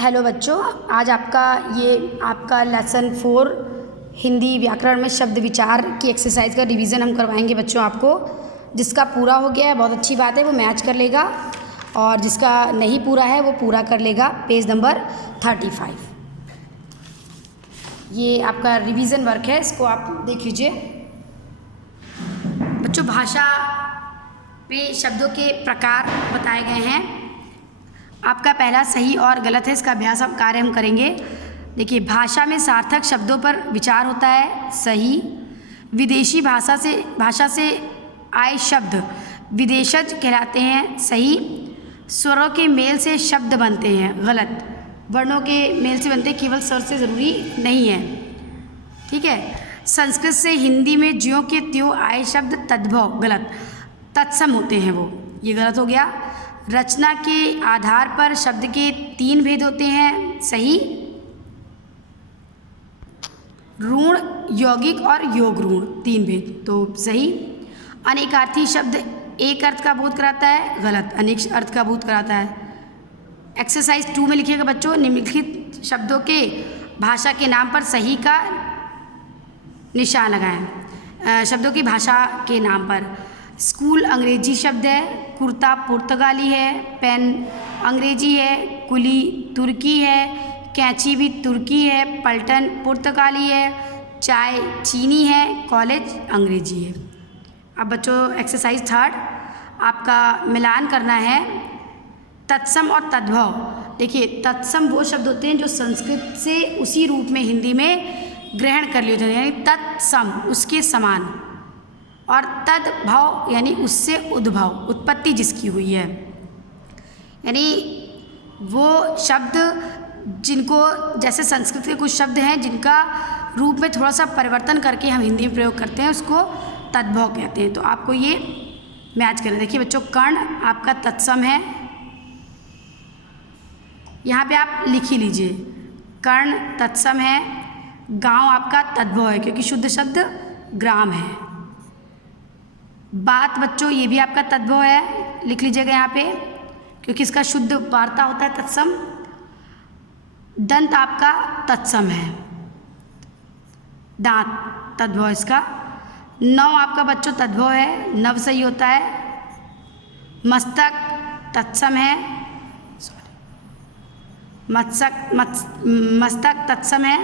Hello बच्चों, आज आपका लेसन 4 हिंदी व्याकरण में शब्द विचार की एक्सरसाइज का रिवीजन हम करवाएंगे बच्चों आपको। जिसका पूरा हो गया है बहुत अच्छी बात है, वो मैच कर लेगा, और जिसका नहीं पूरा है वो पूरा कर लेगा। पेज नंबर 35 ये आपका रिवीजन वर्क है, इसको आप देख लीजिए बच्चों। भाषा में शब्दों के प्रकार बताए गए हैं। आपका पहला सही और गलत है, इसका अभ्यास हम कार्य हम करेंगे। देखिए, भाषा में सार्थक शब्दों पर विचार होता है, सही। विदेशी भाषा से आए शब्द विदेशज कहलाते हैं, सही। स्वरों के मेल से शब्द बनते हैं, गलत। वर्णों के मेल से बनते हैं, केवल स्वर से ज़रूरी नहीं है, ठीक है। संस्कृत से हिंदी में ज्यों के त्यों आए शब्द तद्भव, गलत। तत्सम होते हैं वो, ये गलत हो गया। रचना के आधार पर शब्द के 3 भेद होते हैं, सही। ऋण, यौगिक और योग ऋण 3 भेद, तो सही। अनेकार्थी शब्द एक अर्थ का बोध कराता है, गलत। अनेक अर्थ का बोध कराता है। एक्सरसाइज 2 में लिखिएगा बच्चों, निम्नलिखित शब्दों के भाषा के नाम पर सही का निशान लगाएं। शब्दों की भाषा के नाम पर स्कूल अंग्रेजी शब्द है, कुर्ता पुर्तगाली है, पेन अंग्रेजी है, कुली तुर्की है, कैंची भी तुर्की है, पलटन पुर्तगाली है, चाय चीनी है, कॉलेज अंग्रेजी है। अब बच्चों एक्सरसाइज 3 आपका मिलान करना है तत्सम और तद्भव। देखिए, तत्सम वो शब्द होते हैं जो संस्कृत से उसी रूप में हिंदी में ग्रहण कर लिए होते हैं, यानी तत्सम उसके समान, और तद्भव यानी उससे उद्भव, उत्पत्ति जिसकी हुई है। यानी वो शब्द जिनको, जैसे संस्कृत के कुछ शब्द हैं जिनका रूप में थोड़ा सा परिवर्तन करके हम हिंदी में प्रयोग करते हैं, उसको तद्भव कहते हैं। तो आपको ये मैच करना। देखिए बच्चों, कर्ण आपका तत्सम है, यहाँ पे आप लिख ही लीजिए, कर्ण तत्सम है। गांव आपका तद्भव है क्योंकि शुद्ध शब्द ग्राम है। बात बच्चों ये भी आपका तद्भव है, लिख लीजिएगा यहाँ पे, क्योंकि इसका शुद्ध वार्ता होता है तत्सम। दंत आपका तत्सम है, दांत तद्भव इसका। नव आपका बच्चों तद्भव है, नव सही होता है। मस्तक तत्सम है, मस्तक तत्सम है।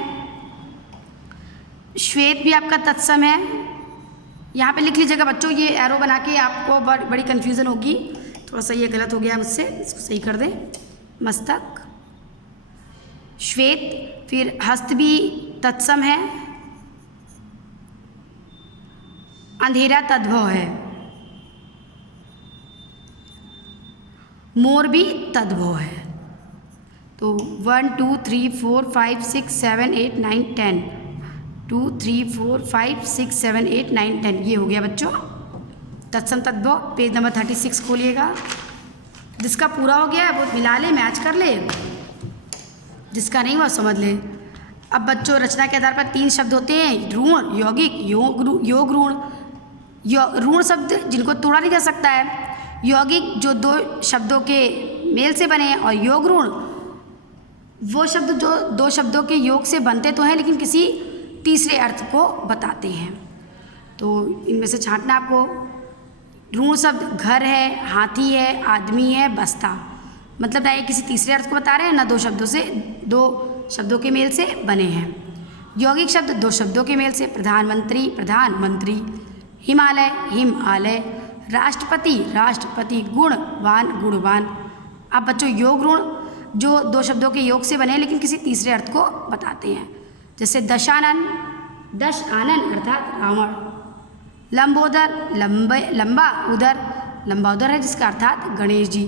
श्वेत भी आपका तत्सम है, यहाँ पे लिख लीजिएगा बच्चों, ये एरो बना के आपको बड़ी कन्फ्यूज़न होगी, थोड़ा सा ये गलत हो गया मुझसे, इसको सही कर दें। मस्तक श्वेत, फिर हस्त भी तत्सम है। अंधेरा तद्भव है। मोर भी तद्भव है। तो 1 2 3 4 5 6 7 8 9 10, 2 3 4 5 6 7 8 9 10, ये हो गया बच्चों तत्सम तद्भव। पेज नंबर 36 खोलिएगा। जिसका पूरा हो गया है वो मिला ले, मैच कर ले, जिसका नहीं वो समझ ले। अब बच्चों रचना के आधार पर 3 शब्द होते हैं, ऋण, यौगिक, योग ऋण। ऋण शब्द जिनको तोड़ा नहीं जा सकता है, यौगिक जो 2 शब्दों के मेल से बने हैं, और योग ऋण वो शब्द जो 2 शब्दों के योग से बनते तो हैं लेकिन किसी तीसरे अर्थ को बताते हैं। तो इनमें से छांटना आपको। ऋण शब्द घर है, हाथी है, आदमी है, बस्ता, मतलब ना ये किसी तीसरे अर्थ को बता रहे हैं, ना 2 शब्दों के मेल से बने हैं। यौगिक शब्द 2 शब्दों के मेल से, प्रधानमंत्री, हिमालय, हिमालय, राष्ट्रपति, गुणवान। अब बच्चों योग ऋण जो 2 शब्दों के योग से बने हैं लेकिन किसी तीसरे अर्थ को बताते हैं, जैसे दश आनन अर्थात रावण। लंबोदर, लंबा उदर है जिसका अर्थात गणेश जी।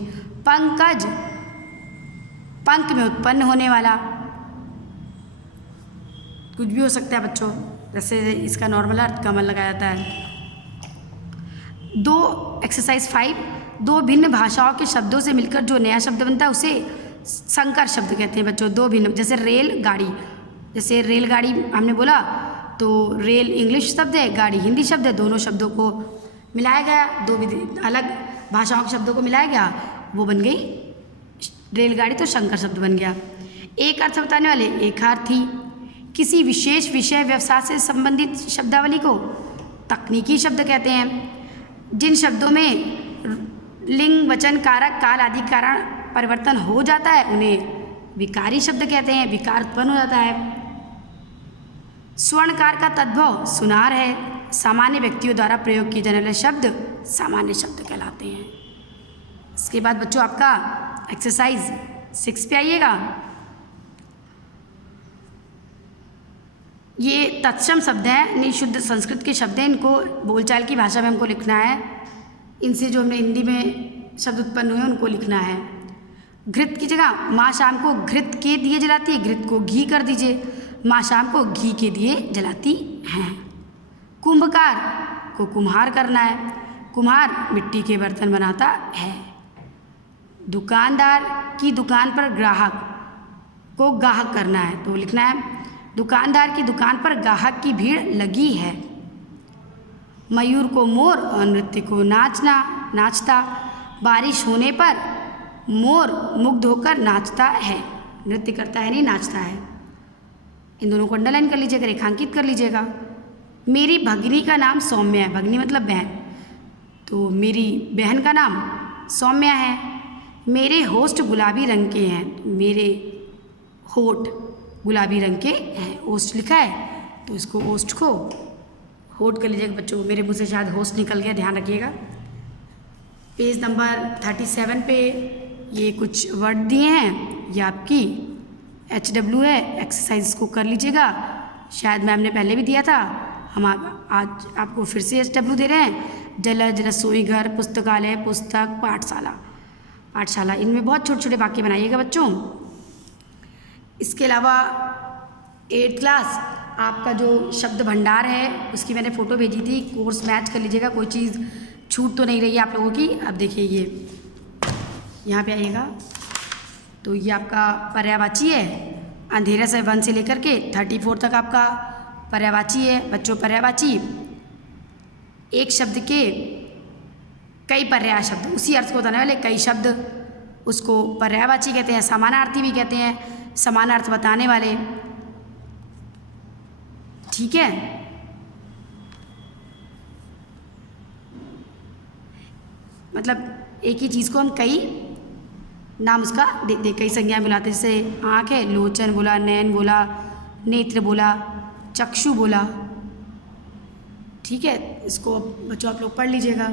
पंकज, पंख में उत्पन्न होने वाला, कुछ भी हो सकता है बच्चों, जैसे इसका नॉर्मल अर्थ कमल लगाया जाता है। एक्सरसाइज 5, 2 भिन्न भाषाओं के शब्दों से मिलकर जो नया शब्द बनता है उसे संकर शब्द कहते हैं बच्चों। 2 भिन्न, जैसे रेलगाड़ी हमने बोला तो रेल इंग्लिश शब्द है, गाड़ी हिंदी शब्द है, दोनों शब्दों को मिलाया गया, 2 अलग भाषाओं के शब्दों को मिलाया गया, वो बन गई रेलगाड़ी, तो संकर शब्द बन गया। एक अर्थ बताने वाले एकार्थी। किसी विशेष विषय व्यवसाय से संबंधित शब्दावली को तकनीकी शब्द कहते हैं। जिन शब्दों में लिंग, वचन, कारक, काल आदि कारण परिवर्तन हो जाता है उन्हें विकारी शब्द कहते हैं, विकार उत्पन्न हो जाता है। स्वर्णकार का तद्भव सुनार है। सामान्य व्यक्तियों द्वारा प्रयोग किए जाने वाले शब्द सामान्य शब्द कहलाते हैं। इसके बाद बच्चों आपका एक्सरसाइज 6 पे आइएगा। ये तत्सम शब्द हैं, नहीं शुद्ध संस्कृत के शब्द हैं, इनको बोलचाल की भाषा में हमको लिखना है। इनसे जो हमने हिंदी में शब्द उत्पन्न हुए उनको लिखना है। घृत की जगह माँ शाम को घृत के दिए जलाती है, घृत को घी कर दीजिए। माँ शाम को घी के दिए जलाती हैं। कुंभकार को कुम्हार करना है, कुम्हार मिट्टी के बर्तन बनाता है। दुकानदार की दुकान पर ग्राहक को गाहक करना है, तो लिखना है दुकानदार की दुकान पर ग्राहक की भीड़ लगी है। मयूर को मोर और नृत्य को नाचता। बारिश होने पर मोर मुग्ध होकर नाचता है, नृत्य करता है नहीं नाचता है। इन दोनों को अंडरलाइन कर लीजिएगा, रेखांकित कर लीजिएगा। मेरी भगिनी का नाम सौम्या है, भगिनी मतलब बहन, तो मेरी बहन का नाम सौम्या है। मेरे होस्ट गुलाबी रंग के हैं, तो मेरे होठ गुलाबी रंग के हैं। ओस्ट लिखा है तो इसको ओस्ट को होठ कर लीजिएगा बच्चों। मेरे मुँह से शायद होस्ट निकल गया, ध्यान रखिएगा। पेज नंबर 37 पे ये कुछ वर्ड दिए हैं, ये आपकी HW है। एक्सरसाइज को कर लीजिएगा, शायद मैम ने पहले भी दिया था, हम आज आपको फिर से HW दे रहे हैं। जलज, रसोई घर, पुस्तकालय, पुस्तक, पाठशाला, इनमें बहुत छोटे छोटे वाक्य बनाइएगा बच्चों। इसके अलावा 8th क्लास आपका जो शब्द भंडार है उसकी मैंने फ़ोटो भेजी थी, कोर्स मैच कर लीजिएगा, कोई चीज़ छूट तो नहीं रही है आप लोगों की। अब देखिए ये यहाँ पे आइएगा, तो ये आपका पर्यायवाची है। अंधेरा से 1 से लेकर के 34 तक आपका पर्यायवाची है बच्चों। पर्यायवाची एक शब्द के कई पर्याय शब्द, उसी अर्थ को बताने वाले कई शब्द, उसको पर्यायवाची कहते हैं। समानार्थी भी कहते हैं, समानार्थ बताने वाले, ठीक है। मतलब एक ही चीज़ को हम कई नाम उसका दे कई संज्ञा बुलाते, जैसे आँख है लोचन बोला, नयन बोला, नेत्र बोला, चक्षु बोला, ठीक है। इसको बच्चों आप लोग पढ़ लीजिएगा।